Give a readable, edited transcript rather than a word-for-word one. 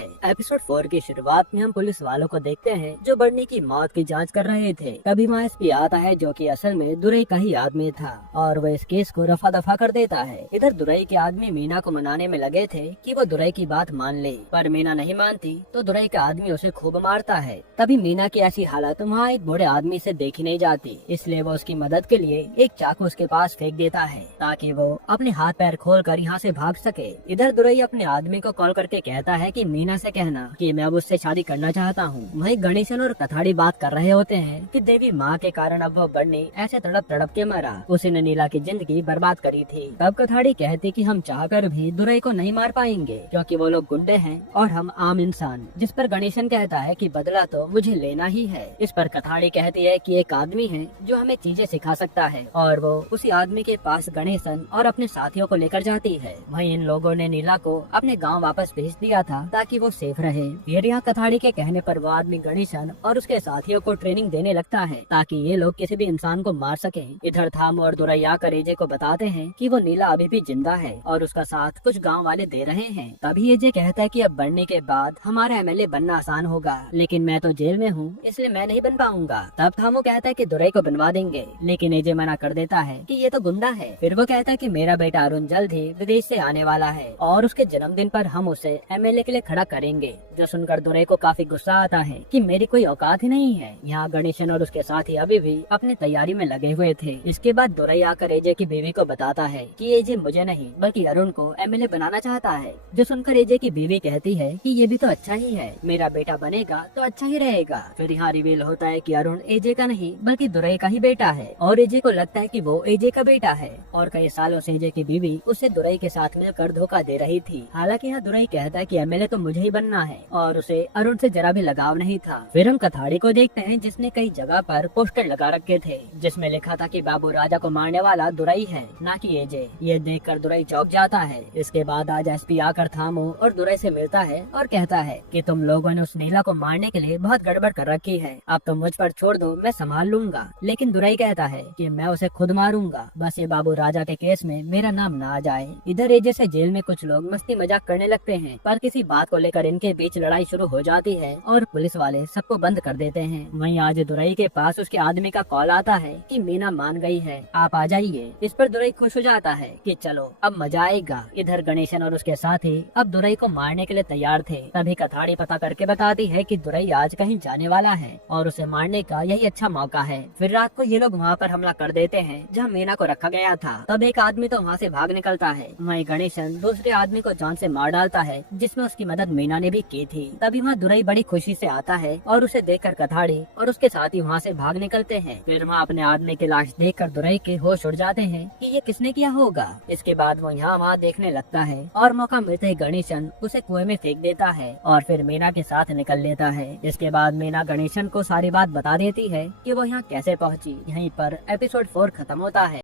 Episode 4 की शुरुआत में हम पुलिस वालों को देखते हैं जो बर्नी की मौत की जांच कर रहे थे। तभी वहाँ एसपी आता है जो कि असल में दुरई का ही आदमी था और वह इस केस को रफा दफा कर देता है। इधर दुरई के आदमी मीना को मनाने में लगे थे कि वो दुरई की बात मान ले, पर मीना नहीं मानती तो दुरई का आदमी उसे खूब मारता है। तभी मीना की ऐसी हालत वहाँ एक बूढ़े आदमी से देखी नहीं जाती, इसलिए वो उसकी मदद के लिए एक चाकू उसके पास फेंक देता है ताकि वो अपने हाथ पैर खोल कर यहाँ से भाग सके। इधर दुरई अपने आदमी को कॉल करके कहता है कि मीना से कहना कि मैं अब उससे शादी करना चाहता हूँ। वहीं गणेशन और कथाड़ी बात कर रहे होते हैं कि देवी माँ के कारण अब वो बर्नी ऐसे तड़प तड़प के मरा, उसी ने नीला की जिंदगी बर्बाद करी थी। तब कथाड़ी कहती कि हम चाहकर भी दुरई को नहीं मार पाएंगे क्योंकि वो लोग गुंडे हैं और हम आम इंसान। जिस पर गणेशन कहता है कि बदला तो मुझे लेना ही है। इस पर कथाड़ी कहती है कि एक आदमी है जो हमें चीजें सिखा सकता है और वो उसी आदमी के पास गणेशन और अपने साथियों को लेकर जाती है। वहीं इन लोगों ने नीला को अपने गाँव वापस भेज दिया था ताकि वो सेफ रहे। फिर यहाँ कथाड़ी के कहने पर वो आदमी गणेशन और उसके साथियों को ट्रेनिंग देने लगता है ताकि ये लोग किसी भी इंसान को मार सके। इधर थामू और दुरई आकर एजे को बताते हैं कि वो नीला अभी भी जिंदा है और उसका साथ कुछ गांव वाले दे रहे हैं। तभी एजे कहता है कि अब बढ़ने के बाद हमारा एमएलए बनना आसान होगा, लेकिन मैं तो जेल में हूँ इसलिए मैं नहीं बन पाऊंगा। तब थामू कहता है कि दुरई को बनवा देंगे, लेकिन एजे मना कर देता है कि ये तो गुंडा है। फिर वो कहता है कि मेरा बेटा अरुण जल्द ही विदेश से आने वाला है और उसके जन्मदिन पर हम उसे एमएलए के लिए खड़ा करेंगे। जो सुनकर दुरई को काफी गुस्सा आता है कि मेरी कोई औकात ही नहीं है। यहाँ गणेशन और उसके साथी अभी भी अपनी तैयारी में लगे हुए थे। इसके बाद दुरई आकर एजे की बीवी को बताता है कि एजे मुझे नहीं बल्कि अरुण को एमएलए बनाना चाहता है। जो सुनकर एजे की बीवी कहती है कि ये भी तो अच्छा ही है, मेरा बेटा बनेगा तो अच्छा ही रहेगा। फिर यहाँ रिवील होता है कि अरुण एजे का नहीं बल्कि दुरई का ही बेटा है और एजे को लगता है कि वो एजे का बेटा है और कई सालों से एजे की बीवी उसे दुरई के साथ मिलकर धोखा दे रही थी। हालांकि यहाँ दुरई कहता है कि एमएलए तो मुझे ही बनना है और उसे अरुण से जरा भी लगाव नहीं था। फिर हम कथाड़ी को देखते हैं जिसने कई जगह पर पोस्टर लगा रखे थे जिसमें लिखा था कि बाबू राजा को मारने वाला दुरई है, ना कि एजे। ये देखकर दुरई चौंक जाता है। इसके बाद आज एसपी आकर थामू और दुरई से मिलता है और कहता है कि तुम लोगों ने उस नीला को मारने के लिए बहुत गड़बड़ कर रखी है, अब तुम मुझ पर छोड़ दो, मैं संभाल लूंगा। लेकिन दुरई कहता है कि मैं उसे खुद मारूंगा, बस ये बाबू राजा के केस में मेरा नाम ना आ जाए। इधर एजे से जेल में कुछ लोग मस्ती मजाक करने लगते हैं, पर किसी बात को लेकर इनके बीच लड़ाई शुरू हो जाती है और पुलिस वाले सबको बंद कर देते हैं। वहीं आज दुरई के पास उसके आदमी का कॉल आता है कि मीना मान गई है, आप आ जाइए। इस पर दुरई खुश हो जाता है कि चलो अब मजा आएगा। इधर गणेशन और उसके साथी अब दुरई को मारने के लिए तैयार थे। तभी कथाड़ी पता करके बताती है कि दुरई आज कहीं जाने वाला है और उसे मारने का यही अच्छा मौका है। फिर रात को ये लोग वहाँ पर हमला कर देते हैं जहाँ मीना को रखा गया था। तब एक आदमी तो वहाँ से भाग निकलता है। वहीं गणेशन दूसरे आदमी को जान से मार डालता है जिसमें उसकी मदद मीना ने भी की थी। तभी वहाँ दुरई बड़ी खुशी से आता है और उसे देखकर कथाड़ी और उसके साथी वहाँ से भाग निकलते हैं। फिर वहाँ अपने आदमी की लाश देखकर दुरई के होश उड़ जाते हैं कि ये किसने किया होगा। इसके बाद वो यहाँ वहाँ देखने लगता है और मौका मिलते ही गणेशन उसे कुएं में फेंक देता है और फिर मीना के साथ निकल लेता है। इसके बाद मीना गणेशन को सारी बात बता देती है कि वो यहाँ कैसे पहुँची। यहीं पर एपिसोड 4 खत्म होता है।